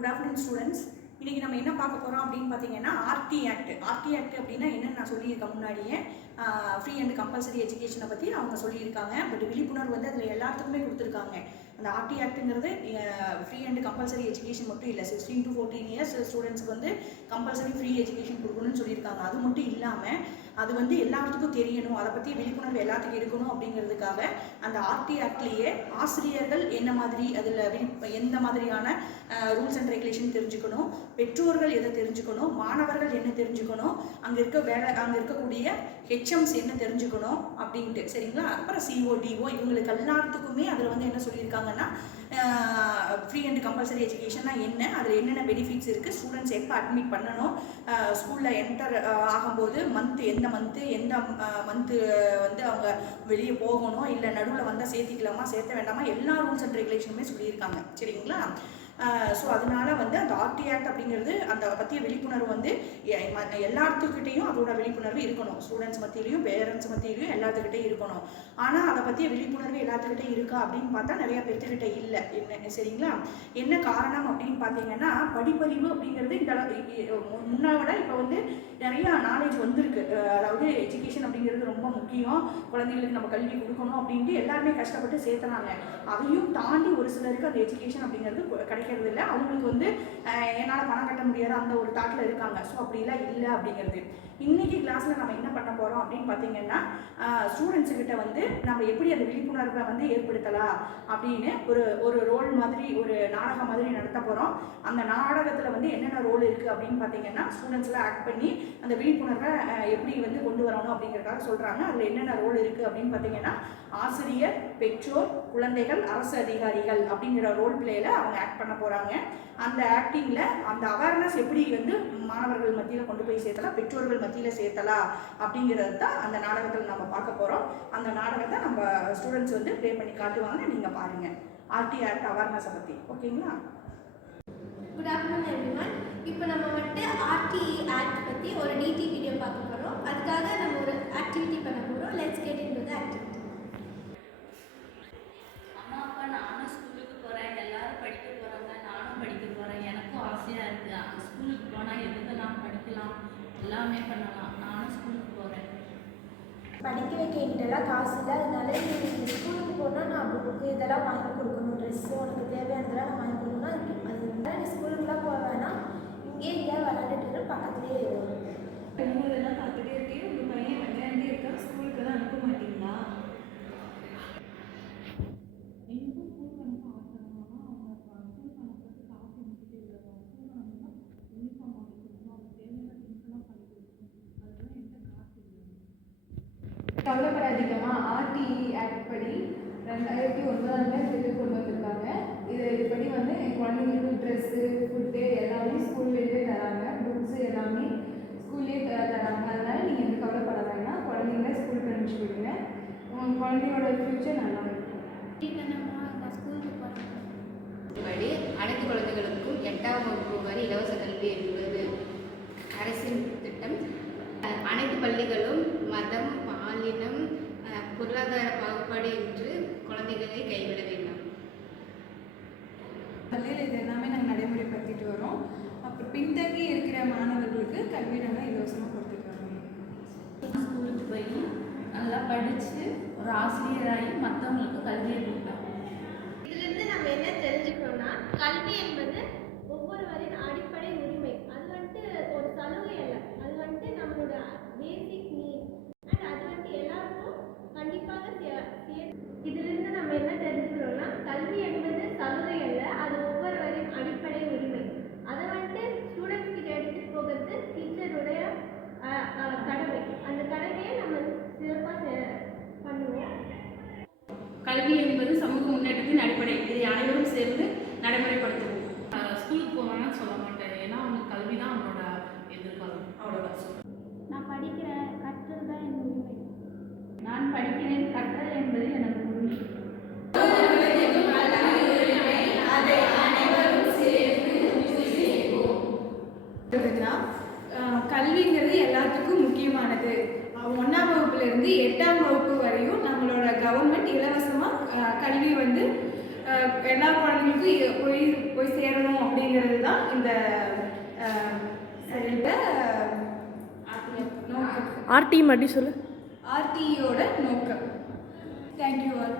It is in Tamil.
Good afternoon students. இன்றைக்கி நம்ம என்ன பார்க்க போகிறோம் அப்படின்னு பார்த்தீங்கன்னா ஆர்டி ஆக்ட். ஆர்டி ஆக்ட் அப்படின்னா என்னென்னு நான் சொல்லியிருக்கேன் முன்னாடியே. ஃப்ரீ அண்ட் கம்பல்சரி எஜுகேஷனை பற்றி அவங்க சொல்லியிருக்காங்க. பட் விழிப்புணர்வு வந்து அதில் எல்லாத்துக்குமே கொடுத்துருக்காங்க. அந்த ஆர்டி ஆக்ட்டுங்கிறது ஃப்ரீ அண்ட் கம்பல்சரி எஜுகேஷன் மட்டும் இல்லை, 16 to 14 இயர்ஸ் ஸ்டூடெண்ட்ஸ்க்கு வந்து கம்பல்சரி ஃப்ரீ எஜுகேஷன் கொடுக்கணும்னு சொல்லியிருக்காங்க. அது மட்டும் இல்லாமல் அது வந்து எல்லாத்துக்கும் தெரியணும், அதை பற்றி விழிப்புணர்வு எல்லாத்துக்கும் இருக்கணும் அப்படிங்கிறதுக்காக அந்த ஆர்டி ஆக்ட்லேயே ஆசிரியர்கள் என்ன மாதிரி அதில் எந்த மாதிரியான ரூல்ஸ் அண்ட் ரெகுலேஷன் தெரிஞ்சுக்கணும், பெற்றோர்கள் எதை தெரிஞ்சுக்கணும், மாணவர்கள் என்ன தெரிஞ்சுக்கணும், அங்கே இருக்கக்கூடிய ஹெச்எம்ஸ் என்ன தெரிஞ்சுக்கணும் அப்படின்ட்டு, சரிங்களா. அப்புறம் சிஓடிஓ இவங்களுக்கு எல்லாத்துக்குமே அதில் வந்து என்ன சொல்லியிருக்காங்கன்னா ஃப்ரீ அண்ட் கம்பல்சரி எஜுகேஷன்னா என்ன, அதில் என்னென்ன பெனிஃபிட்ஸ் இருக்குது, ஸ்டூடெண்ட்ஸ் எப்போ அட்மிட் பண்ணணும், ஸ்கூலில் என்டர் ஆகும்போது எந்த மந்த்து வந்து அவங்க வெளியே போகணும், இல்லை நடுவில் வந்தால் சேர்த்திக்கலாமா சேர்த்த வேண்டாமா, எல்லா ரூல்ஸ் அண்ட் ரெகுலேஷனுமே சொல்லியிருக்காங்க, சரிங்களா. ஸோ அதனால வந்து அந்த ஆர்டி ஆக்ட் அப்படிங்கிறது அந்த பற்றிய விழிப்புணர்வு வந்து எல்லாத்துக்கிட்டையும் அதோட விழிப்புணர்வு இருக்கணும். ஸ்டூடெண்ட்ஸ் மத்தியிலையும் பேரண்ட்ஸ் மத்தியிலையும் எல்லாத்துக்கிட்டையும் இருக்கணும். ஆனால் அதை பற்றிய விழிப்புணர்வு எல்லாத்துக்கிட்டே இருக்கா அப்படின்னு பார்த்தா நிறைய பேர்த்துக்கிட்ட இல்லை. சரிங்களா. என்ன காரணம் அப்படின்னு பார்த்தீங்கன்னா படிப்பறிவு அப்படிங்கிறது இந்த முன்ன விட இப்போ வந்து நிறையா நாலேஜ் வந்திருக்கு. அதாவது எஜுகேஷன் அப்படிங்கிறது ரொம்ப முக்கியம், குழந்தைகளுக்கு நம்ம கல்வி கொடுக்கணும் அப்படின்ட்டு எல்லாருமே கஷ்டப்பட்டு சேர்த்துனாங்க. அதையும் தாண்டி ஒரு சிலருக்கு அந்த எஜுகேஷன் அப்படிங்கிறது கிடைக்கிறது இல்லை. அவங்களுக்கு வந்து என்னால் பணம் கட்ட முடியாது அந்த ஒரு தாட்டில் இருக்காங்க. ஸோ அப்படிலாம் இல்லை அப்படிங்கிறது. இன்னைக்கு கிளாஸில் நம்ம என்ன பண்ண போகிறோம் அப்படின்னு பார்த்தீங்கன்னா ஸ்டூடெண்ட்ஸுக்கிட்ட வந்து நம்ம எப்படி அந்த விழிப்புணர்வை வந்து ஏற்படுத்தலாம் அப்படின்னு ஒரு ரோல் மாதிரி, ஒரு நாடகம் மாதிரி நடத்த போகிறோம். அந்த நாடகத்தில் வந்து என்னென்ன ரோல் இருக்குது அப்படின்னு பார்த்தீங்கன்னா ஸ்டூடெண்ட்ஸ்லாம் ஆக்ட் பண்ணி அந்த விழிப்புணர்வை எப்படி வந்து கொண்டு வரணும் அப்படிங்கிறதுக்காக சொல்கிறாங்க. அதில் என்னென்ன ரோல் இருக்குது அப்படின்னு பார்த்தீங்கன்னா ஆசிரியர், பெற்றோர், குழந்தைகள், அரசு அதிகாரிகள் அப்படிங்கிற ரோல் பிளேயில் அவங்க ஆக்ட் பண்ண போகிறாங்க. அந்த ஆக்டிங்கில் அந்த அவேர்னஸ் எப்படி வந்து மாணவர்கள் மத்தியில் கொண்டு போய் சேர்த்தலாம், பெற்றோர்கள் மத்தியில் சேர்த்தலாம் அப்படிங்கிறது தான் அந்த நாடகத்தில் நம்ம பார்க்க போகிறோம். அந்த நாடகத்தை நம்ம ஸ்டூடெண்ட்ஸ் வந்து ப்ளே பண்ணி காட்டுவாங்க, நீங்கள் பாருங்கள். ஆர்டி ஆக்ட் அவேர்னஸை பற்றி, ஓகேங்களா. Good afternoon everyone. இப்போ நம்ம வந்துட்டு ஆர்டி ஆக்ட் பற்றி ஒரு டிடி வீடியோ பார்க்க போகிறோம். அதுக்காக நம்ம ஒரு ஆக்டிவிட்டி பண்ண போகிறோம். Let's get into the activity. அம்மா அப்பா நானும் ஸ்கூலுக்கு போகிறேன், எல்லாரும் படிக்க போகிறாங்க, நானும் படிக்க போகிறேன். எனக்கும் ஆசையாக இருக்குது. ஸ்கூலுக்கு போனால் எதுக்கெல்லாம் படிக்கலாம், எல்லாமே பண்ணலாம். நானும் ஸ்கூலுக்கு போகிறேன். படிக்க வைக்க என்கிட்டலாம் காசு இல்லை, அதனால நீ ஸ்கூலுக்கு போனால் நான் புக்கு இதெல்லாம் வாங்கி கொடுக்கணும், ட்ரெஸ்ஸு உனக்கு தேவையானதெல்லாம் நான் வாங்கி கொடுக்கணும்னா அது நீ ஸ்கூலுக்குலாம் போக வேணாம், இங்கே எங்கேயா விளையாண்டுட்டு பக்கத்துலேயே இதெல்லாம் பார்த்துட்டே இருக்கேன். உங்கள் பையன் விளையாண்டே இருக்கா, ஸ்கூலுக்கு தான் அனுப்ப மாட்டீங்களா? கவலைப்படாதீங்கம்மா. ஆர்டி ஆக்ட் படி 2009 கொண்டு வந்திருக்காங்க. இதுபடி வந்து குழந்தைங்களுக்கு ட்ரெஸ்ஸு, ஃபுட்டு எல்லாமே ஸ்கூல்லேயே தராங்க. புக்ஸு எல்லாமே ஸ்கூல்லேயே தராங்க. அதனால் நீங்கள் எந்த கவலைப்பட வேண்டாம். குழந்தைங்கள ஸ்கூலுக்கு அனுப்பிச்சி விடுங்க. உங்கள் குழந்தையோட ஃப்யூச்சர் நல்லா இருக்கும். படி அனைத்து குழந்தைகளுக்கும் 8ஆம் வகுப்பு வரை இலவச கல்வி என்பது அரசின் திட்டம். அனைத்து பள்ளிகளும் மதம், பாலினம், பொருளாதார பாகுபாடு என்று குழந்தைகளை கைவிட வேண்டாம். பள்ளியில் இது எல்லாமே நாங்கள் நடைமுறைப்படுத்திட்டு வரோம். அப்புறம் பின்தங்கி இருக்கிற மாணவர்களுக்கு கல்வி நாங்கள் இலவசமாக கொடுத்துட்டு வரோம். ஸ்கூலுக்கு போய் நல்லா படித்து ஒரு ஆசிரியராகி மற்றவங்களுக்கு கல்வியை கொடுத்தோம். இதிலிருந்து நம்ம என்ன தெரிஞ்சுக்கணும்னா கல்வி என்பது ஒவ்வொருவரின் அடிப்படை உரிமை. அது வந்துட்டு ஒரு சலுகை அல்ல, அது வந்துட்டு நம்மளோட பேசிக் நீட். அண்ட் அது வந்துட்டு எல்லாருக்கும் கண்டிப்பாக இதிலிருந்து நம்ம என்ன தெரிஞ்சுக்கிறோம்னா கல்வி என்பது சலுகை அல்ல, அது ஒவ்வொருவரின் அடிப்படை உரிமை. அதை வந்துட்டு ஸ்டூடெண்ட்ஸ் கிட்ட எடுத்துகிட்டு போகிறது டீச்சருடைய கடமை. அந்த கடமையை நம்ம சிறப்பாக பண்ணுவோம். கல்வி என்பது சமூக முன்னேற்றத்தின் அடிப்படை. இதை அனைவரும் சேர்ந்து நடைமுறைப்படுத்துவோம். ஸ்கூலுக்கு போவாங்கன்னு சொல்ல மாட்டேன், ஏன்னா அவங்களுக்கு கல்வி தான் அவங்களோட எதிர்காலம். அவ்வளோதான். நான் படிக்கிறேன், கற்றது தான் என் உரிமை. நான் படிக்கிறேன், கற்றல் என்பது எனக்கு உரிமை. கல்விங்கிறது எல்லாத்துக்கும் முக்கியமானது. 1ஆம் வகுப்புலேருந்து 8ஆம் வகுப்பு வரையும் நம்மளோட கவர்மெண்ட் இலவசமாக கல்வி வந்து எல்லா குழந்தைங்களுக்கும் போய் சேரணும் அப்படிங்கிறது தான் ஆர்டி மறுபடியும் சொல்லு. ஆர்டியோட நோக்கம். Thank you all.